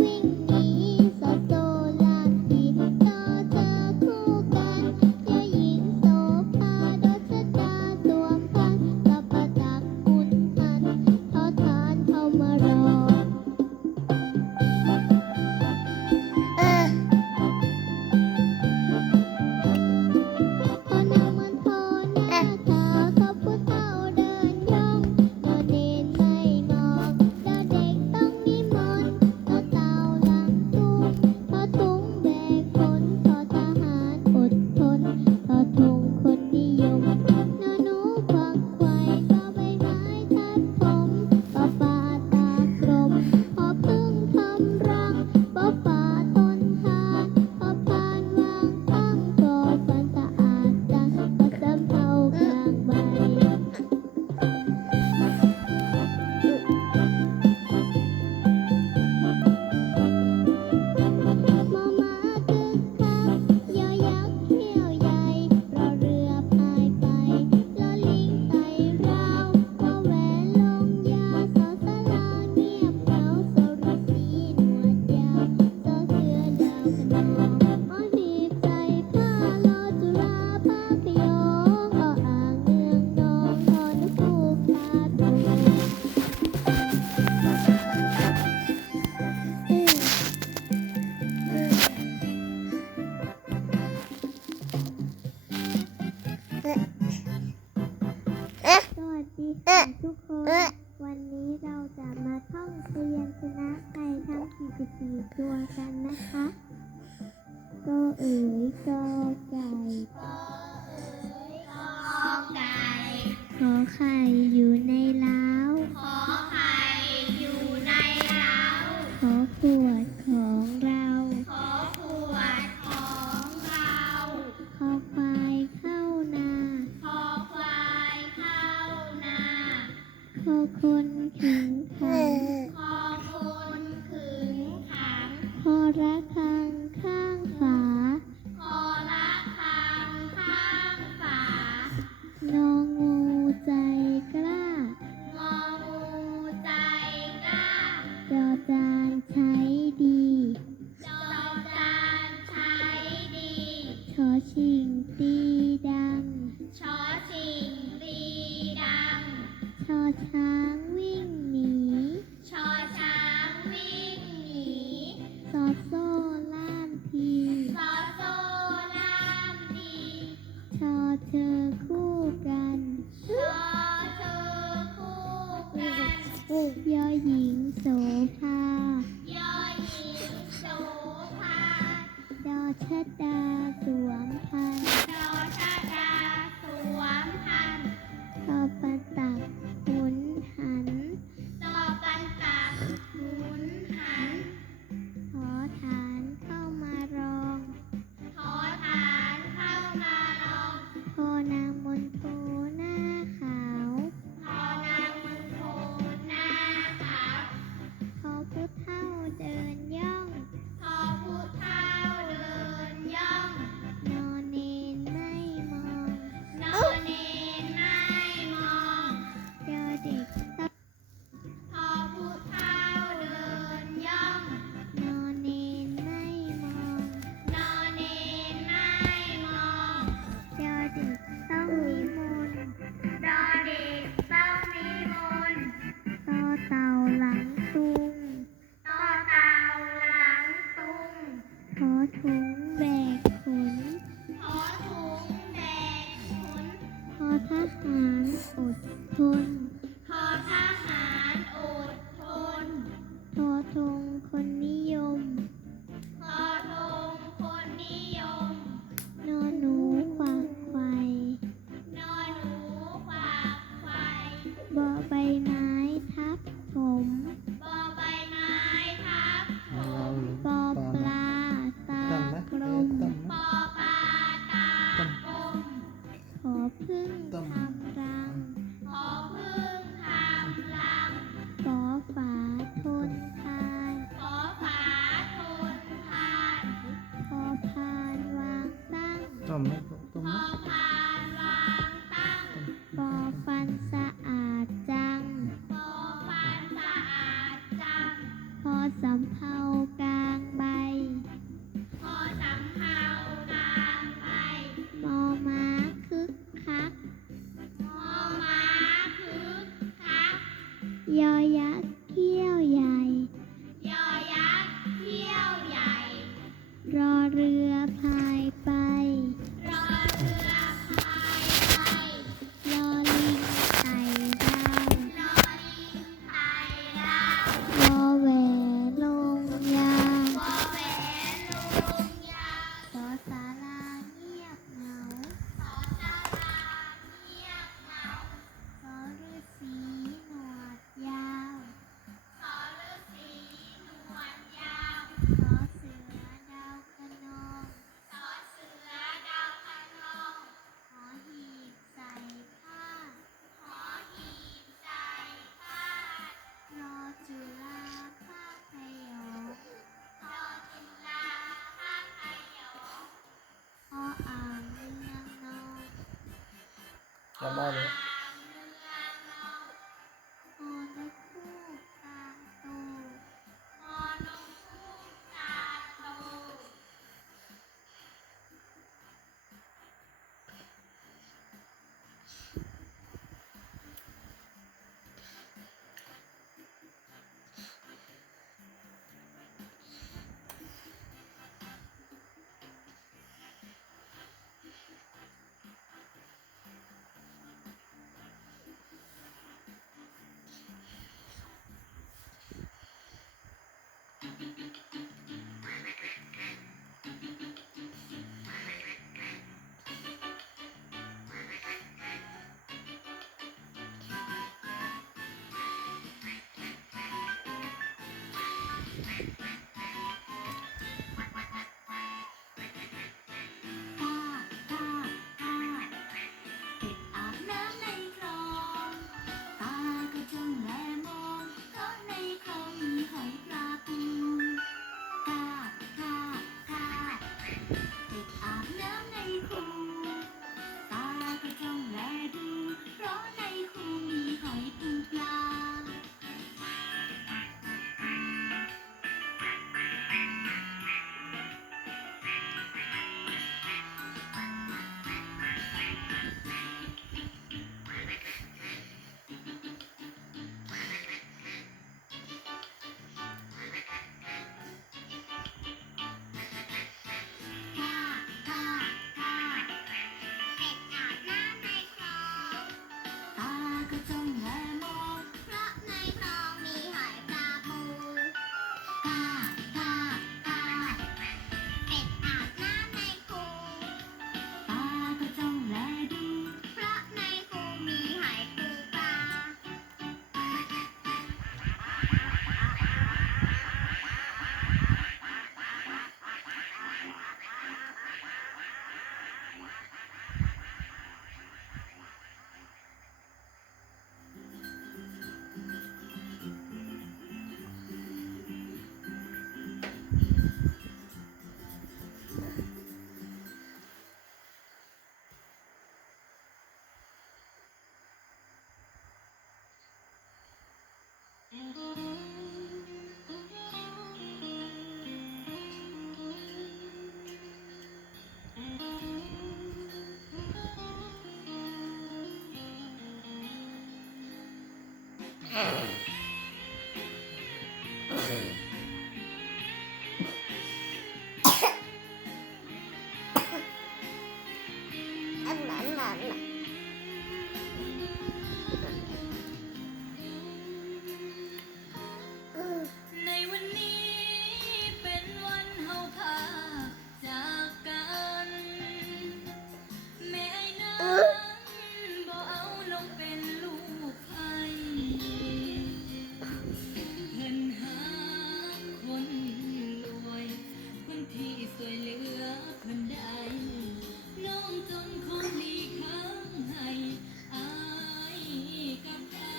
วิ่งหนีโซโซลาทีต่อเธอคู่กันยอหญิงโสภาดชดาสวมพันกับประจักษ์ขุนหันทอทานเข้ามารอพอนางมันโทหน้าขาวเขาผู้เฒ่าเดินย่องนอนเนนไม่มองแล้วเด็กต้องนิมนต์ต่อเต่าหลังตุ้งทอทุงแบกฝนทอทหารอดทนทอทงคนนิยมนอหนูควักไขว่ทอใบไม้ทัดผมปอปลาตากลมพอพึ่งทำรังปอป่าทนทานพอพานวางตั้งก่อฟันสะอาดจังก็สำเภากลางใบมอม้าคึกคักยอยักษ์เขี้ยวใหญ่รอเรือพายไปลอลิงไต่ราววอแหวนลงยาสอสลาเงียบเหงาโซฤาษีหนวดยาวสอเสือดาวคะนองอ้อหีบใส่ผ้าลอจุฬาภาพยองอ้ออ่างเนืองนองทอนผูกคาตูสวัสดีค่ะทุกคน วันนี้เราจะมาท่องพยัญชนะไทยทั้ง44ตัวกันนะคะกอเอ๋ยกอไก่ขอไข่อยู่ในเล้าขอขวดของเราขอควายเข้านาขอคนขึงขังขอระฆังข้างฝางองูใจกล้าจอจานใช้ดีชอชิงตีดังชอช้างวิ่งหนีสอโซ่ล่ามทีชอเธอคู่กันยอหญิงโสภาดอชดาสวมพันทอประตักขุนหันขอฐานเข้ามารองพอนางมนโทหน้าขาวพอผู้เฒ่าเดินย่องนอนเนนไม่มองยอเด็กต้องนอนเนนไม่มองยอเด็กต้องนิมนต์ต่อเต่าหลังตุงขอถุงแบกขนขอทหารอดทนทอทงคนนิยมนอหนูขวักไขว่บอใบไม้ทับถมปอปลาตากลมขอพึ่งทำรังฝอฝาทนทาน จำได้เลย ฮอนกฮูกตาโตฮอนกฮูกตาโต เป็ดอาบน้ำในคลองตาก็จ้องแลมองเพราะในคลองมีหอยปลาปูกากากาเป็ดอาบน้ำในคูตาก็จ้องแลดูเพราะในคูมีหอยปูปลา ตาก็จ้องแลมองเพราะในคลองมีหอยปลาปูกากากาเป็ดอาบน้ำในคูตาก็จ้องแลดูเพราะในคูมีหอยปูปลา ในวันนี้เป็นวันเฮาพาจากกันแม่ไอ้นั้นบ่เอาลงเป็นลูกไผเพิ่นหาคนรวยคนที่สวยเหลือเพิ่นได้น้องจนคนดีค้างให้อายกับเขา